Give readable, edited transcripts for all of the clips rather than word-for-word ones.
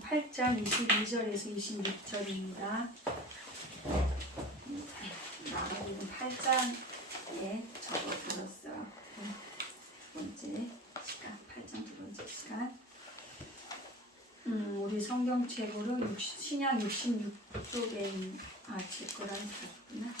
8장 22절에서 26절입니다. 우리는 8장에 접어들었어요. 두 번째 시간, 8장 두 번째 시간. 우리 성경책으로 신약 66쪽에 제 거랑 같구나. 네.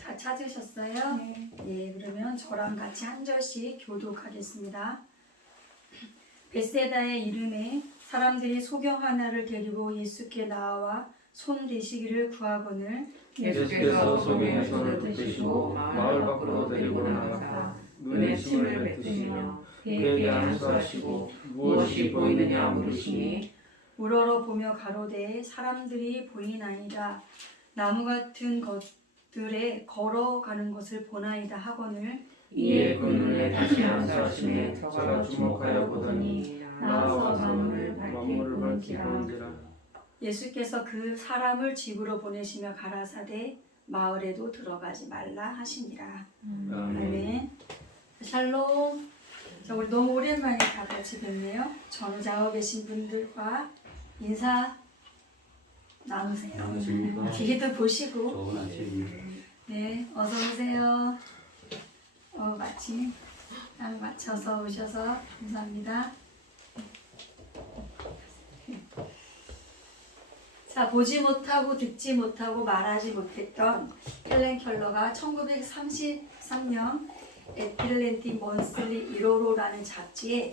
다 찾으셨어요? 네. 네, 그러면 저랑 같이 한 절씩 교독하겠습니다. 벳세다의 이름에 사람들이 소경 하나를 데리고 예수께 나와 손 대시기를 구하거늘 예수께서 소경의 손을 붙드시고 마을 밖으로 데리고 나가사 눈에 침을 뱉으시며 그에게 안수하시고 무엇이 보이느냐 물으시니 우러러 보며 가로되 사람들이 보이나이다. 나무 같은 것들에 걸어가는 것을 보나이다 하거늘 이에 그 눈에 다시 안수하시매 저가 주목하여 보더니 나와서 만물을 밝히는지라. 예수께서 그 사람을 집으로 보내시며 가라사대 마을에도 들어가지 말라 하시니라. 아멘. 샬롬. 자, 우리 너무 오랜만에 다 같이 뵙네요. 전우자와 계신 분들과 인사 나누세요. 안녕하십니까. 기기도 보시고. 좋은 아침입니다. 네, 어서 오세요. 마침 딱 맞춰서 오셔서 감사합니다. 자, 보지 못하고 듣지 못하고 말하지 못했던 헬렌 켈러가 1933년 애틀랜틱 먼슬리 1호로라는 잡지에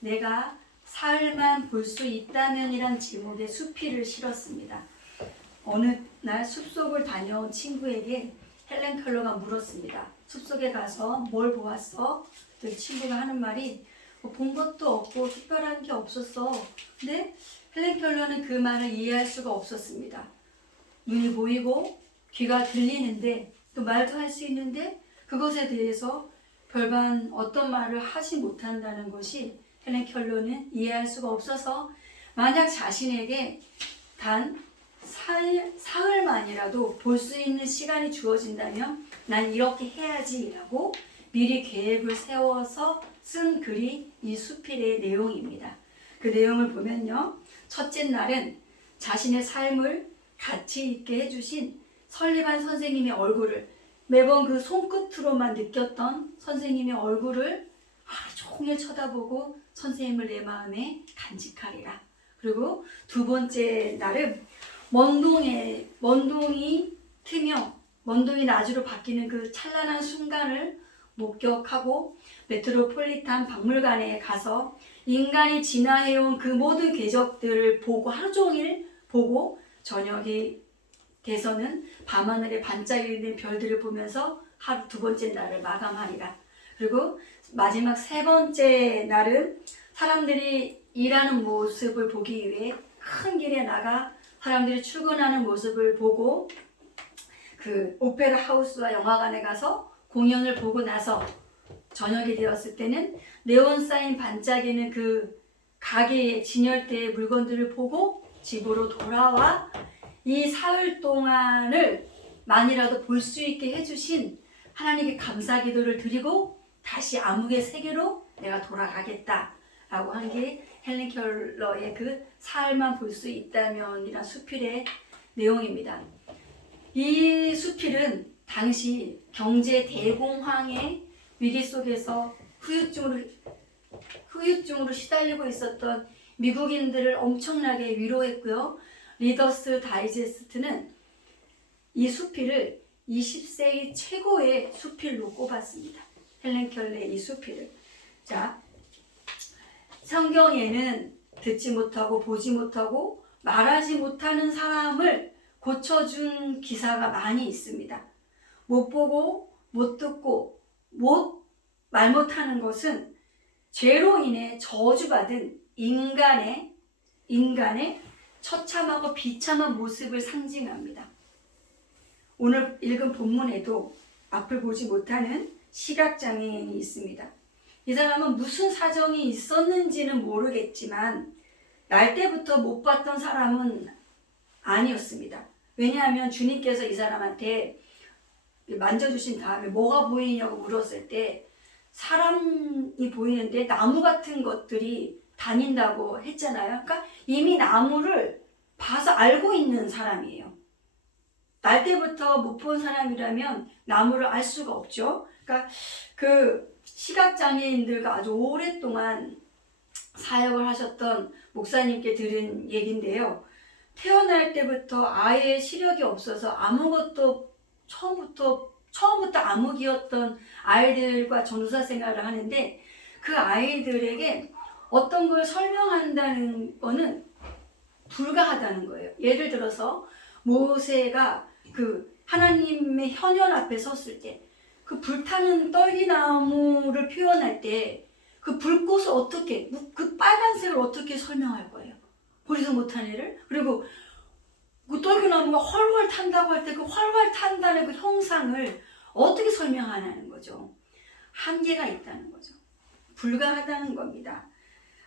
내가 사흘만 볼 수 있다면이란 제목의 수필을 실었습니다. 어느 날 숲속을 다녀온 친구에게 헬렌 켈러가 물었습니다. 숲속에 가서 뭘 보았어? 그 친구가 하는 말이 본 것도 없고 특별한 게 없었어. 근데 헬렌 켈러는 그 말을 이해할 수가 없었습니다. 눈이 보이고 귀가 들리는데 또 말도 할 수 있는데 그것에 대해서 별반 어떤 말을 하지 못한다는 것이 헬렌 켈러는 이해할 수가 없어서 만약 자신에게 단 사흘만이라도 볼 수 있는 시간이 주어진다면 난 이렇게 해야지 라고 미리 계획을 세워서 쓴 글이 이 수필의 내용입니다. 그 내용을 보면요. 첫째 날은 자신의 삶을 가치 있게 해주신 설리반 선생님의 얼굴을 매번 그 손끝으로만 느꼈던 선생님의 얼굴을 하루 종일 쳐다보고 선생님을 내 마음에 간직하리라. 그리고 두 번째 날은 먼동이 트며 먼동이 낮으로 바뀌는 그 찬란한 순간을 목격하고 메트로폴리탄 박물관에 가서 인간이 진화해온 그 모든 궤적들을 보고 하루 종일 보고 저녁이 돼서는 밤하늘에 반짝이는 별들을 보면서 하루 두 번째 날을 마감하리라. 그리고 마지막 세 번째 날은 사람들이 일하는 모습을 보기 위해 큰 길에 나가 사람들이 출근하는 모습을 보고 그 오페라 하우스와 영화관에 가서 공연을 보고 나서 저녁이 되었을 때는 네온 사인 반짝이는 그 가게의 진열대의 물건들을 보고 집으로 돌아와 이 사흘 동안을 만이라도 볼 수 있게 해주신 하나님께 감사 기도를 드리고 다시 암흑의 세계로 내가 돌아가겠다 라고 한 게 헬렌 켈러의 그 사흘만 볼 수 있다면이란 수필의 내용입니다. 이 수필은 당시 경제 대공황의 위기 속에서 후유증으로 시달리고 있었던 미국인들을 엄청나게 위로했고요. 리더스 다이제스트는 이 수필을 20세기 최고의 수필로 꼽았습니다. 헬렌 켈러의 이 수필을. 자, 성경에는 듣지 못하고 보지 못하고 말하지 못하는 사람을 고쳐준 기사가 많이 있습니다. 못 보고 못 듣고 말 못하는 것은 죄로 인해 저주받은 인간의 처참하고 비참한 모습을 상징합니다. 오늘 읽은 본문에도 앞을 보지 못하는 시각장애인이 있습니다. 이 사람은 무슨 사정이 있었는지는 모르겠지만 날 때부터 못 봤던 사람은 아니었습니다. 왜냐하면 주님께서 이 사람한테 만져주신 다음에 뭐가 보이냐고 물었을 때 사람이 보이는데 나무 같은 것들이 다닌다고 했잖아요. 그러니까 이미 나무를 봐서 알고 있는 사람이에요. 날 때부터 못 본 사람이라면 나무를 알 수가 없죠. 그러니까 그 시각장애인들과 아주 오랫동안 사역을 하셨던 목사님께 들은 얘기인데요. 태어날 때부터 아예 시력이 없어서 아무것도 처음부터 암흑이었던 아이들과 전도사 생활을 하는데 그 아이들에게 어떤 걸 설명한다는 거는 불가하다는 거예요. 예를 들어서 모세가 그 하나님의 현현 앞에 섰을 때 그 불타는 떨기나무를 표현할 때 그 불꽃을 어떻게, 그 빨간색을 어떻게 설명할 거예요? 보지도 못한 애를. 그리고 그 떨기나무가 활활 탄다고 할 때 그 활활 탄다는 그 형상을 어떻게 설명하냐는 거죠. 한계가 있다는 거죠. 불가하다는 겁니다.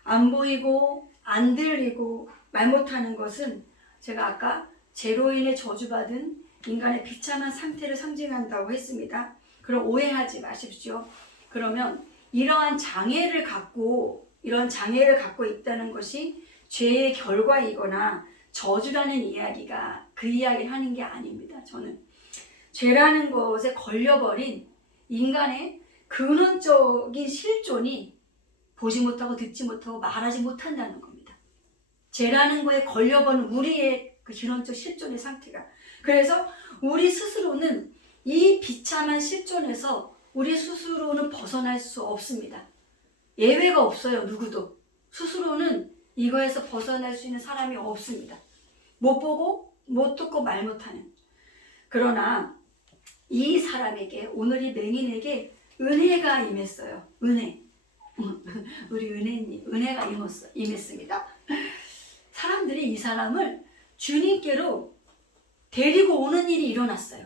안 보이고 안 들리고 말 못하는 것은 제가 아까 제로인의 저주받은 인간의 비참한 상태를 상징한다고 했습니다. 그럼 오해하지 마십시오. 그러면 이런 장애를 갖고 있다는 것이 죄의 결과이거나 저주라는 이야기가 그 이야기를 하는 게 아닙니다. 저는 죄라는 것에 걸려버린 인간의 근원적인 실존이 보지 못하고 듣지 못하고 말하지 못한다는 겁니다. 죄라는 거에 걸려버린 우리의 그 근원적 실존의 상태가. 그래서 우리 스스로는 이 비참한 실존에서 우리 스스로는 벗어날 수 없습니다. 예외가 없어요. 누구도. 스스로는 이거에서 벗어날 수 있는 사람이 없습니다. 못 보고 못 듣고 말 못하는. 그러나 이 사람에게, 오늘 이 맹인에게 은혜가 임했어요. 은혜. 우리 은혜가 임했습니다. 사람들이 이 사람을 주님께로 데리고 오는 일이 일어났어요.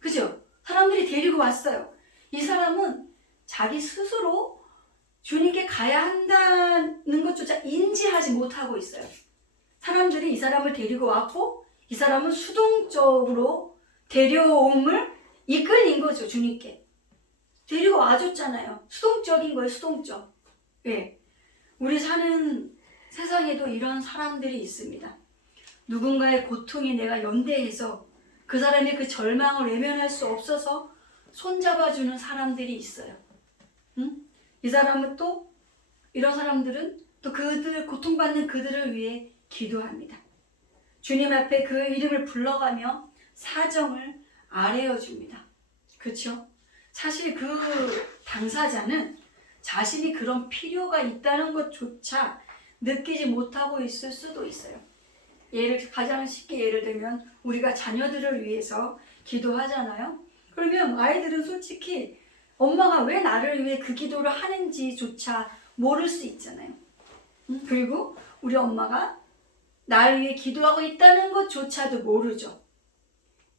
그죠? 사람들이 데리고 왔어요. 이 사람은 자기 스스로 주님께 가야 한다는 것조차 인지하지 못하고 있어요. 사람들이 이 사람을 데리고 왔고 이 사람은 수동적으로 데려옴을 이끌린 거죠. 주님께. 데리고 와줬잖아요. 수동적인 거예요. 수동적. 예. 우리 사는 세상에도 이런 사람들이 있습니다. 누군가의 고통에 내가 연대해서 그 사람의 그 절망을 외면할 수 없어서 손잡아주는 사람들이 있어요. 응? 이 사람은 또 이런 사람들은 또 그들 고통받는 그들을 위해 기도합니다. 주님 앞에 그 이름을 불러가며 사정을 아뢰어 줍니다. 그렇죠? 사실 그 당사자는 자신이 그런 필요가 있다는 것조차 느끼지 못하고 있을 수도 있어요. 가장 쉽게 예를 들면 우리가 자녀들을 위해서 기도하잖아요. 그러면 아이들은 솔직히 엄마가 왜 나를 위해 그 기도를 하는지조차 모를 수 있잖아요. 그리고 우리 엄마가 나를 위해 기도하고 있다는 것조차도 모르죠.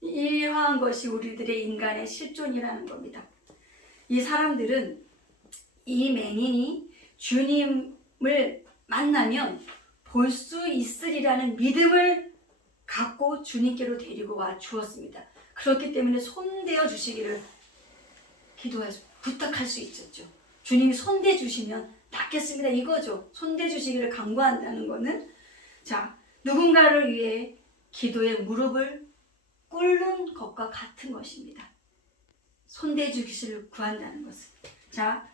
이러한 것이 우리들의 인간의 실존이라는 겁니다. 이 사람들은 이 맹인이 주님을 만나면 볼 수 있으리라는 믿음을 갖고 주님께로 데리고 와 주었습니다. 그렇기 때문에 손대어 주시기를 부탁할 수 있었죠. 주님이 손대 주시면 낫겠습니다. 이거죠. 손대 주시기를 간구한다는 거는 자, 누군가를 위해 기도의 무릎을 꿇는 것과 같은 것입니다. 손대 주시기를 구한다는 것은. 자,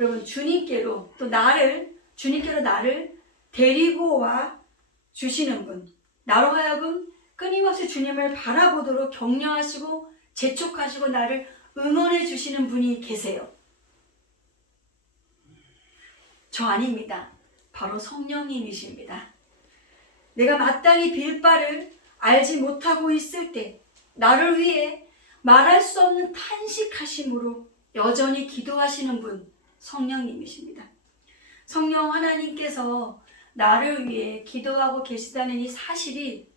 여러분 주님께로 나를 데리고 와 주시는 분, 나로 하여금 끊임없이 주님을 바라보도록 격려하시고 재촉하시고 나를 응원해 주시는 분이 계세요. 저 아닙니다. 바로 성령님이십니다. 내가 마땅히 빌 바를 알지 못하고 있을 때 나를 위해 말할 수 없는 탄식하심으로 여전히 기도하시는 분, 성령님이십니다. 성령 하나님께서 나를 위해 기도하고 계시다는 이 사실이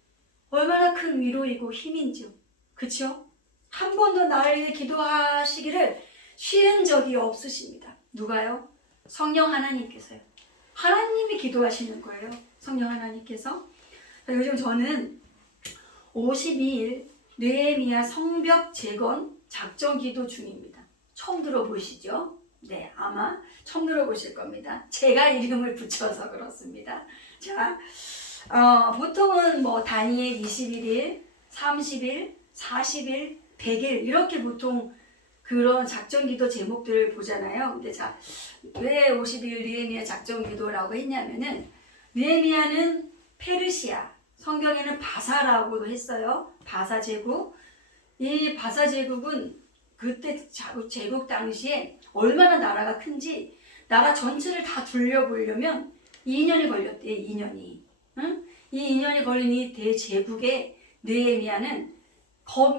얼마나 큰 위로이고 힘인지요. 그렇죠? 한 번도 나를 위해 기도하시기를 쉬운 적이 없으십니다. 누가요? 성령 하나님께서요. 하나님이 기도하시는 거예요. 성령 하나님께서. 요즘 저는 52일 느헤미야 성벽 재건 작전 기도 중입니다. 처음 들어보시죠? 네, 아마 처음 들어보실 겁니다. 제가 이름을 붙여서 그렇습니다. 자, 보통은 뭐 다니엘 21일, 30일, 40일, 100일 이렇게 보통 그런 작전 기도 제목들을 보잖아요. 근데 자, 왜 50일 느헤미야 작전 기도라고 했냐면은 느헤미야는 페르시아, 성경에는 바사라고도 했어요. 바사 제국. 이 바사 제국은 그때 제국 당시에 얼마나 나라가 큰지 나라 전체를 다 둘러보려면 2년이 걸렸대요. 2년이. 응? 이 2년이 걸린 이 대제국의 느헤미야는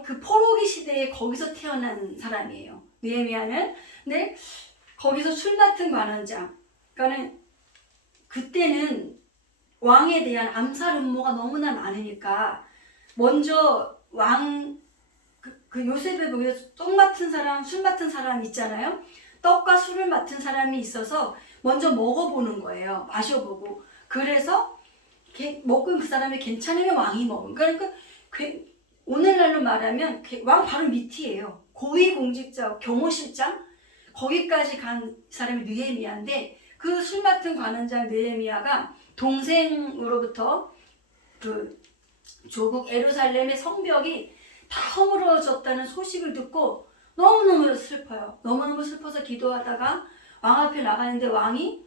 그 포로기 시대에 거기서 태어난 사람이에요. 느헤미야는. 근데 거기서 술 맡은 관원장. 그러니까는 그때는 왕에 대한 암살 음모가 너무나 많으니까 먼저 그 요셉의 복에서 떡 맡은 사람, 술 맡은 사람 있잖아요. 떡과 술을 맡은 사람이 있어서 먼저 먹어보는 거예요. 마셔보고. 그래서 먹은 그 사람이 괜찮으면 왕이 먹은. 그러니까 오늘날로 말하면 왕 바로 밑이에요. 고위공직자, 경호실장 거기까지 간 사람이 느헤미야인데 그 술 맡은 관원장 느헤미야가 동생으로부터 그 조국 예루살렘의 성벽이 다 허물어졌다는 소식을 듣고 너무너무 슬퍼요. 너무너무 슬퍼서 기도하다가 왕 앞에 나가는데 왕이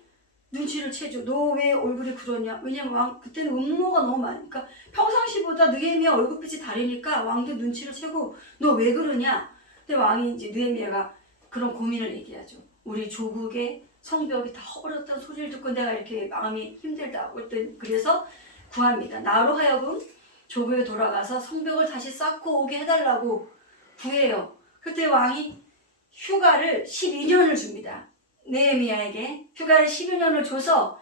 눈치를 채죠. 너 왜 얼굴이 그러냐? 왜냐면 왕 그때는 음모가 너무 많으니까 평상시보다 느헤미야 얼굴빛이 다르니까 왕도 눈치를 채고 너 왜 그러냐? 근데 왕이 이제 느헤미야가 그런 고민을 얘기하죠. 우리 조국의 성벽이 다 허물었다는 소리를 듣고 내가 이렇게 마음이 힘들다고 했더니 그래서 구합니다. 나로 하여금 조국에 돌아가서 성벽을 다시 쌓고 오게 해달라고 구해요. 그때 왕이 휴가를 12년을 줍니다. 느헤미야에게 휴가를 12년을 줘서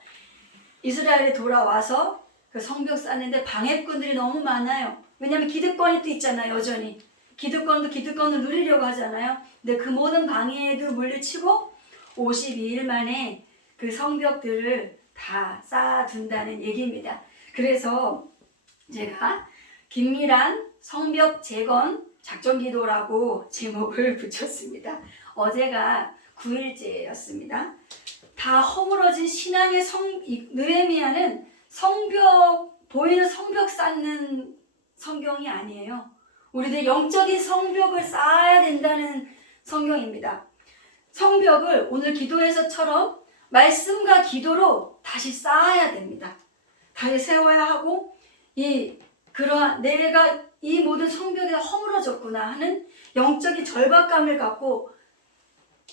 이스라엘에 돌아와서 그 성벽 쌓는데 방해꾼들이 너무 많아요. 왜냐하면 기득권이 또 있잖아요. 여전히 기득권을 누리려고 하잖아요. 근데 그 모든 방해도 물리치고 52일 만에 그 성벽들을 다 쌓아둔다는 얘기입니다. 그래서 제가 긴밀한 성벽 재건 작전기도라고 제목을 붙였습니다. 어제가 9일째였습니다. 다 허물어진 신앙의 느헤미야는 보이는 성벽 쌓는 성경이 아니에요. 우리들 영적인 성벽을 쌓아야 된다는 성경입니다. 성벽을 오늘 기도에서처럼 말씀과 기도로 다시 쌓아야 됩니다. 다시 세워야 하고 내가 이 모든 성벽이 허물어졌구나 하는 영적인 절박감을 갖고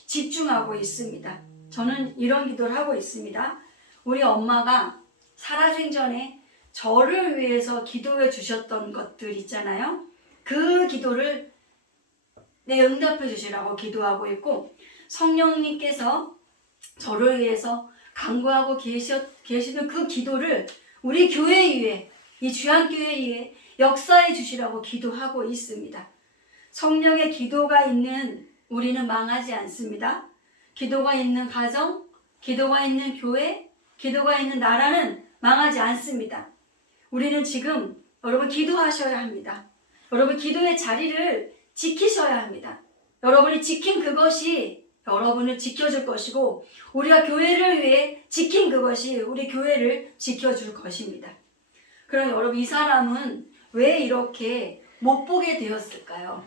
집중하고 있습니다. 저는 이런 기도를 하고 있습니다. 우리 엄마가 살아생전에 저를 위해서 기도해 주셨던 것들 있잖아요. 그 기도를 응답해 주시라고 기도하고 있고 성령님께서 저를 위해서 간구하고 계시는 그 기도를 우리 교회 위에 이 주안교회 위에 역사해 주시라고 기도하고 있습니다. 성령의 기도가 있는 우리는 망하지 않습니다. 기도가 있는 가정, 기도가 있는 교회, 기도가 있는 나라는 망하지 않습니다. 우리는 지금 여러분 기도하셔야 합니다. 여러분 기도의 자리를 지키셔야 합니다. 여러분이 지킨 그것이 여러분을 지켜줄 것이고 우리가 교회를 위해 지킨 그것이 우리 교회를 지켜줄 것입니다. 그럼 여러분 이 사람은 왜 이렇게 못 보게 되었을까요?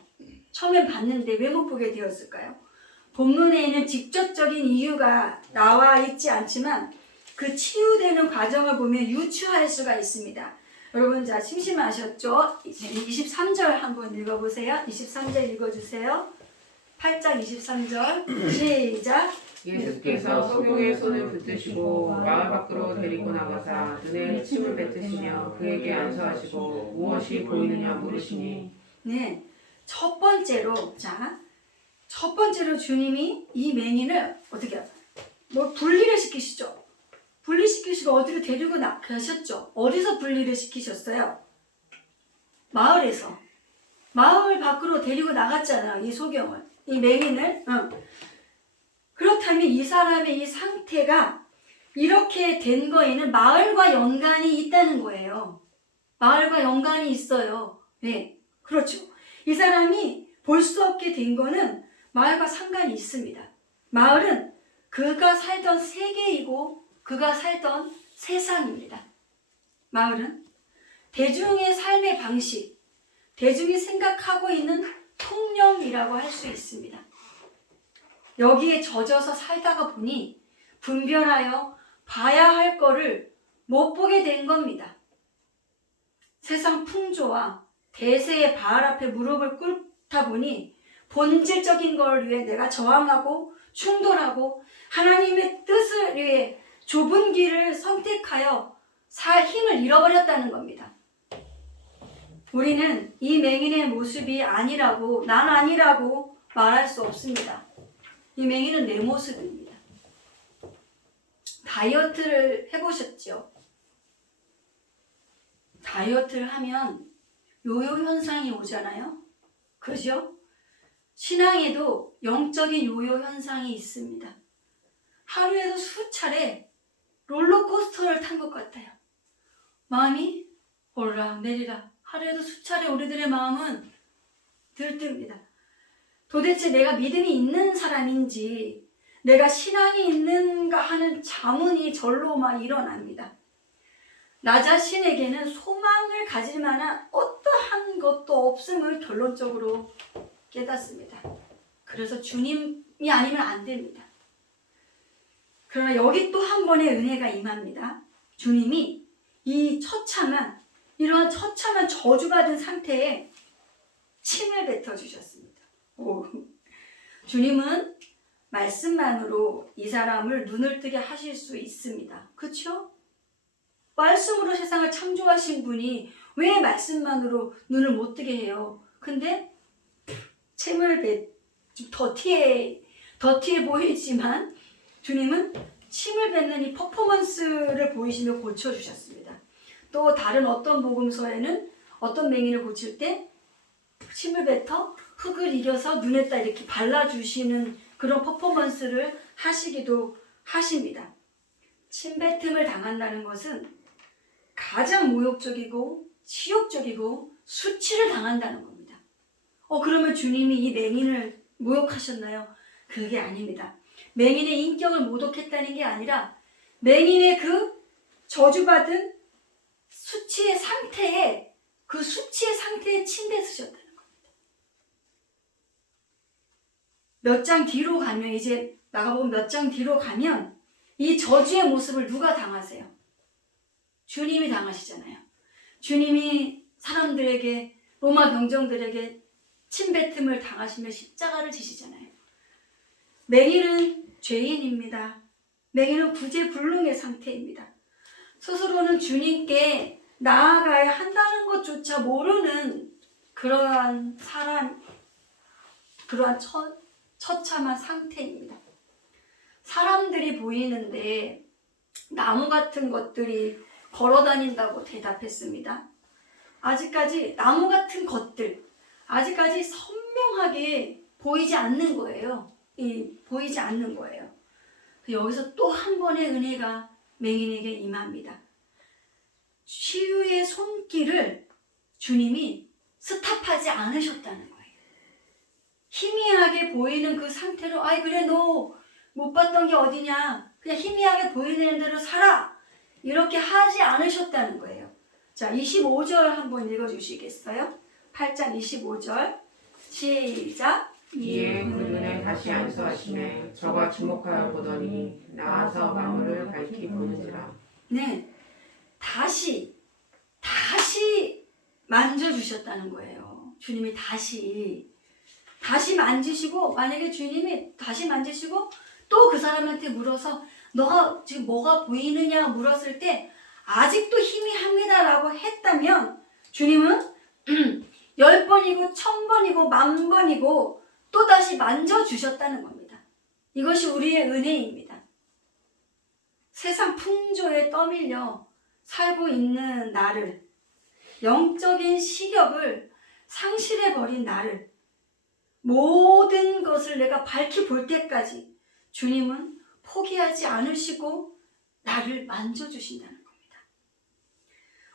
처음에 봤는데 왜 못 보게 되었을까요? 본문에 있는 직접적인 이유가 나와 있지 않지만 그 치유되는 과정을 보면 유추할 수가 있습니다. 여러분 자 심심하셨죠? 23절 한번 읽어보세요. 23절 읽어주세요. 8장 23절 시작. 예수께서 소경의 손을 붙드시고 마을 밖으로 데리고 나가사 눈에 침을 뱉으시며 그에게 안수하시고 무엇이 보이느냐 물으시니. 네, 첫 번째로 주님이 이 맹인을 어떻게 분리를 시키시죠. 분리시키시고 어디로 데리고 가셨죠. 어디서 분리를 시키셨어요? 마을에서. 마을 밖으로 데리고 나갔잖아요. 이 소경을, 이 맹인을. 그렇다면 이 사람의 이 상태가 이렇게 된 거에는 마을과 연관이 있다는 거예요. 마을과 연관이 있어요. 네, 그렇죠. 이 사람이 볼 수 없게 된 거는 마을과 상관이 있습니다. 마을은 그가 살던 세계이고 그가 살던 세상입니다. 마을은 대중의 삶의 방식, 대중이 생각하고 있는 통념이라고 할 수 있습니다. 여기에 젖어서 살다가 보니 분별하여 봐야 할 거를 못 보게 된 겁니다. 세상 풍조와 대세의 발 앞에 무릎을 꿇다 보니 본질적인 걸 위해 내가 저항하고 충돌하고 하나님의 뜻을 위해 좁은 길을 선택하여 살 힘을 잃어버렸다는 겁니다. 우리는 이 맹인의 모습이 아니라고, 난 아니라고 말할 수 없습니다. 이 맹인은 내 모습입니다. 다이어트를 해보셨죠? 다이어트를 하면 요요 현상이 오잖아요. 그죠? 신앙에도 영적인 요요 현상이 있습니다. 하루에도 수차례 롤러코스터를 탄 것 같아요. 마음이 오르락 내리락 하루에도 수차례 우리들의 마음은 들뜹니다. 도대체 내가 믿음이 있는 사람인지 내가 신앙이 있는가 하는 자문이 절로 막 일어납니다. 나 자신에게는 소망을 가질 만한 어떠한 것도 없음을 결론적으로 깨닫습니다. 그래서 주님이 아니면 안 됩니다. 그러나 여기 또 한 번의 은혜가 임합니다. 주님이 이 이러한 처참한 저주받은 상태에 침을 뱉어주셨습니다. 주님은 말씀만으로 이 사람을 눈을 뜨게 하실 수 있습니다. 그렇죠? 말씀으로 세상을 창조하신 분이 왜 말씀만으로 눈을 못 뜨게 해요? 근데 침을 더티해 보이지만 주님은 침을 뱉는 이 퍼포먼스를 보이시며 고쳐주셨습니다. 또 다른 어떤 복음서에는 어떤 맹인을 고칠 때 침을 뱉어 흙을 이겨서 눈에다 이렇게 발라주시는 그런 퍼포먼스를 하시기도 하십니다. 침뱉음을 당한다는 것은 가장 모욕적이고 치욕적이고 수치를 당한다는 겁니다. 그러면 주님이 이 맹인을 모욕하셨나요? 그게 아닙니다. 맹인의 인격을 모독했다는 게 아니라 맹인의 그 저주받은 수치의 상태에 침 뱉으셨다는 겁니다. 몇 장 뒤로 가면 이제 마가복음 몇 장 뒤로 가면 이 저주의 모습을 누가 당하세요? 주님이 당하시잖아요. 주님이 사람들에게 로마 병정들에게 침뱉음을 당하시며 십자가를 지시잖아요. 맹인은 죄인입니다. 맹인은 구제불능의 상태입니다. 스스로는 주님께 나아가야 한다는 것조차 모르는 그러한 처참한 상태입니다. 사람들이 보이는데 나무 같은 것들이 걸어다닌다고 대답했습니다. 아직까지 나무 같은 것들, 아직까지 선명하게 보이지 않는 거예요. 보이지 않는 거예요. 여기서 또 한 번의 은혜가 맹인에게 임합니다. 치유의 손길을 주님이 스탑하지 않으셨다는 거예요. 희미하게 보이는 그 상태로 그래 너 못 봤던 게 어디냐, 그냥 희미하게 보이는 대로 살아, 이렇게 하지 않으셨다는 거예요. 자, 25절 한번 읽어주시겠어요? 8장 25절 시작. 이에 그 눈에 다시 안수하시매 저가 주목하여 보더니 나와서 만물을 밝히 보는지라. 네, 다시 만져주셨다는 거예요. 주님이 다시 만지시고, 만약에 주님이 다시 만지시고 또 그 사람한테 물어서 너가 지금 뭐가 보이느냐 물었을 때 아직도 희미합니다 라고 했다면 주님은 10번이고 1000번이고 10,000번이고 또다시 만져주셨다는 겁니다. 이것이 우리의 은혜입니다. 세상 풍조에 떠밀려 살고 있는 나를, 영적인 시력을 상실해버린 나를, 모든 것을 내가 밝히 볼 때까지 주님은 포기하지 않으시고 나를 만져주신다는 겁니다.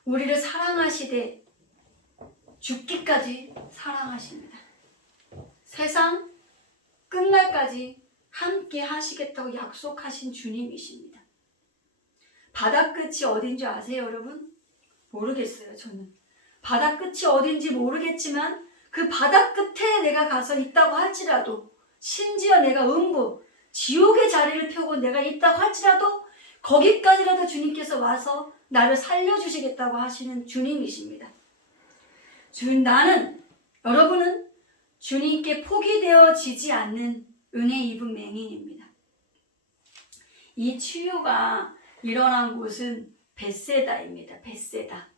우리를 사랑하시되 죽기까지 사랑하십니다. 세상 끝날까지 함께 하시겠다고 약속하신 주님이십니다. 바다 끝이 어딘지 아세요, 여러분? 모르겠어요, 저는. 바다 끝이 어딘지 모르겠지만 그 바다 끝에 내가 가서 있다고 할지라도, 심지어 내가 음부, 지옥의 자리를 펴고 내가 있다고 할지라도 거기까지라도 주님께서 와서 나를 살려주시겠다고 하시는 주님이십니다. 나는, 여러분은 주님께 포기되어지지 않는 은혜 입은 맹인입니다. 이 치유가 일어난 곳은 벳세다입니다. 벳세다.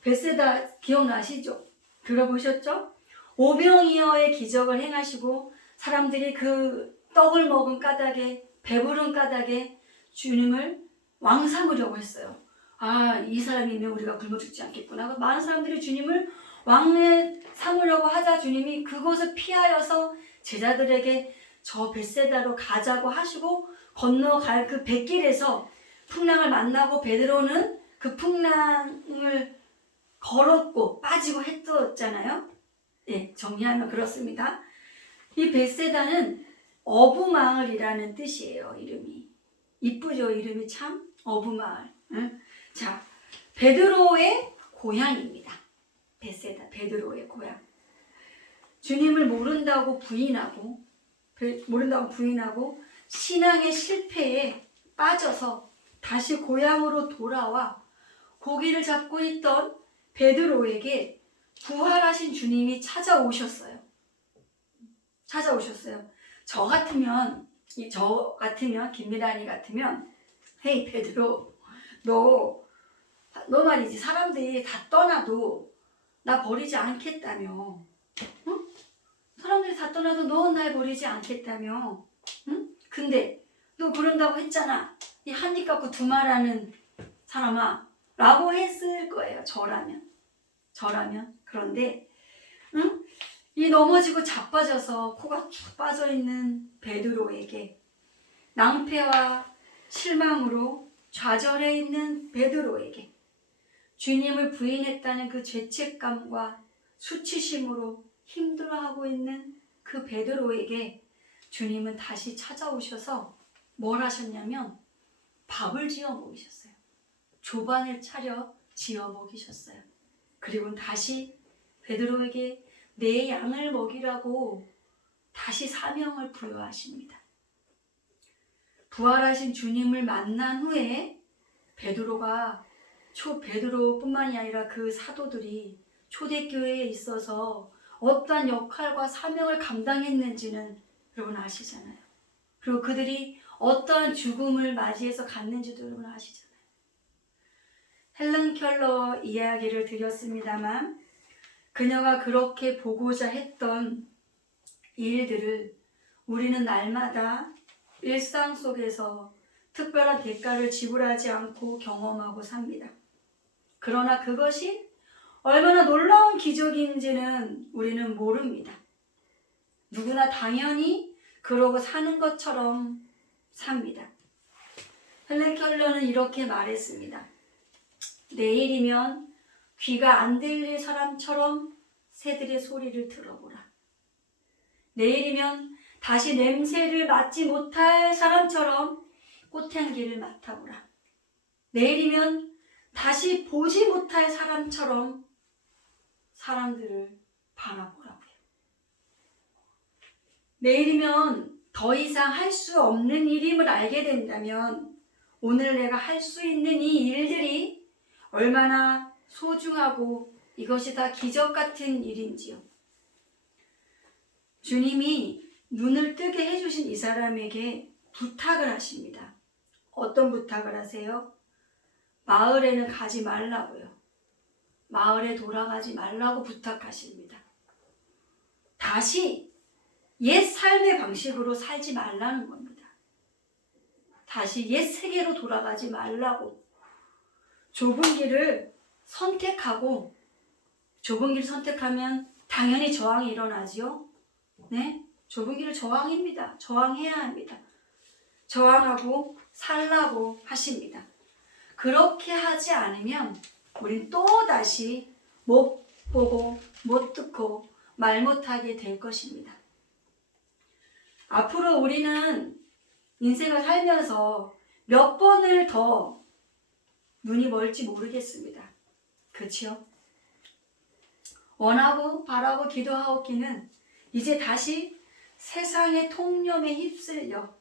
벳세다 기억나시죠? 들어보셨죠? 오병이어의 기적을 행하시고 사람들이 그 떡을 먹은 까닭에, 배부른 까닭에 주님을 왕 삼으려고 했어요. 아, 이 사람이면 우리가 굶어 죽지 않겠구나. 많은 사람들이 주님을 왕에 삼으려고 하자 주님이 그곳을 피하여서 제자들에게 저 벳세다로 가자고 하시고 건너갈 그 뱃길에서 풍랑을 만나고 베드로는 그 풍랑을 걸었고 빠지고 했었잖아요. 예, 정리하면 그렇습니다. 이 벳세다는 어부마을이라는 뜻이에요. 이름이 이쁘죠? 이름이 참 어부마을. 응? 자, 베드로의 고향입니다. 벳세다, 베드로의 고향. 주님을 모른다고 부인하고 신앙의 실패에 빠져서 다시 고향으로 돌아와 고기를 잡고 있던 베드로에게 부활하신 주님이 찾아오셨어요. 저 같으면 김미란이 같으면 헤이 베드로, 너 말이지 사람들이 다 떠나도 나 버리지 않겠다며. 응? 사람들이 다 떠나도 넌 날 버리지 않겠다며. 응? 근데 너 그런다고 했잖아. 이 한 입 갖고 두 말하는 사람아 라고 했을 거예요. 저라면. 그런데 응? 이 넘어지고 자빠져서 코가 쭉 빠져있는 베드로에게, 낭패와 실망으로 좌절해 있는 베드로에게, 주님을 부인했다는 그 죄책감과 수치심으로 힘들어하고 있는 그 베드로에게 주님은 다시 찾아오셔서 뭘 하셨냐면 밥을 지어 먹이셨어요. 조반을 차려 지어 먹이셨어요. 그리고 다시 베드로에게 내 양을 먹이라고 다시 사명을 부여하십니다. 부활하신 주님을 만난 후에 베드로뿐만이 아니라 그 사도들이 초대교회에 있어서 어떠한 역할과 사명을 감당했는지는 여러분 아시잖아요. 그리고 그들이 어떠한 죽음을 맞이해서 갔는지도 여러분 아시잖아요. 헬런 켈러 이야기를 드렸습니다만 그녀가 그렇게 보고자 했던 일들을 우리는 날마다 일상 속에서 특별한 대가를 지불하지 않고 경험하고 삽니다. 그러나 그것이 얼마나 놀라운 기적인지는 우리는 모릅니다. 누구나 당연히 그러고 사는 것처럼 삽니다. 헬렌 켈러는 이렇게 말했습니다. 내일이면 귀가 안 들릴 사람처럼 새들의 소리를 들어보라. 내일이면 다시 냄새를 맡지 못할 사람처럼 꽃향기를 맡아보라. 내일이면 다시 보지 못할 사람처럼 사람들을 바라보라고요. 내일이면 더 이상 할 수 없는 일임을 알게 된다면 오늘 내가 할 수 있는 이 일들이 얼마나 소중하고 이것이 다 기적 같은 일인지요. 주님이 눈을 뜨게 해주신 이 사람에게 부탁을 하십니다. 어떤 부탁을 하세요? 마을에는 가지 말라고요. 마을에 돌아가지 말라고 부탁하십니다. 다시 옛 삶의 방식으로 살지 말라는 겁니다. 다시 옛 세계로 돌아가지 말라고. 좁은 길을 선택하면 당연히 저항이 일어나지요. 네? 좁은 길을 저항입니다. 저항해야 합니다. 저항하고 살라고 하십니다. 그렇게 하지 않으면 우린 또다시 못 보고 못 듣고 말 못하게 될 것입니다. 앞으로 우리는 인생을 살면서 몇 번을 더 눈이 멀지 모르겠습니다. 그렇지요? 원하고 바라고 기도하옵기는 이제 다시 세상의 통념에 휩쓸려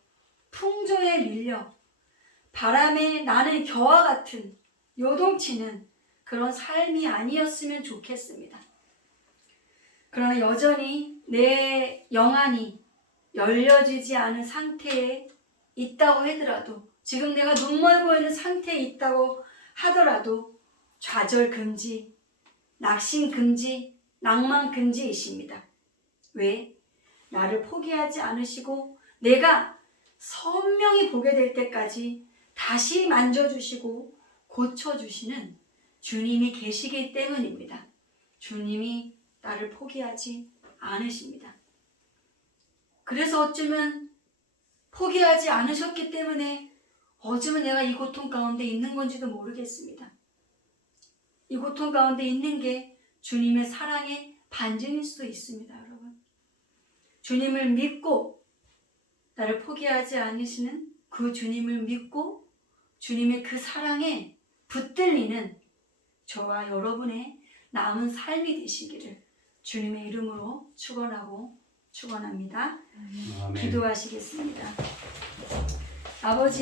풍조에 밀려 바람에 나는 겨와 같은 요동치는 그런 삶이 아니었으면 좋겠습니다. 그러나 여전히 내 영안이 열려지지 않은 상태에 있다고 하더라도, 지금 내가 눈멀고 있는 상태에 있다고 하더라도 좌절 금지, 낙심 금지, 낭만 금지이십니다. 왜? 나를 포기하지 않으시고 내가 선명히 보게 될 때까지 다시 만져주시고 고쳐주시는 주님이 계시기 때문입니다. 주님이 나를 포기하지 않으십니다. 그래서 어쩌면 포기하지 않으셨기 때문에 어쩌면 내가 이 고통 가운데 있는 건지도 모르겠습니다. 이 고통 가운데 있는 게 주님의 사랑의 반증일 수도 있습니다, 여러분. 주님을 믿고 나를 포기하지 않으시는 그 주님을 믿고 주님의 그 사랑에 붙들리는 저와 여러분의 남은 삶이 되시기를 주님의 이름으로 축원합니다. 아멘. 기도하시겠습니다. 아버지